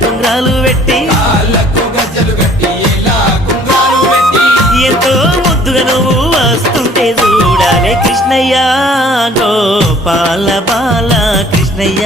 కుంగ్రాలు పెట్టి ఎంతో ముద్దుగా నువ్వు వస్తుంటే చూడాలే కృష్ణయ్య గోపాల బాల కృష్ణయ్య.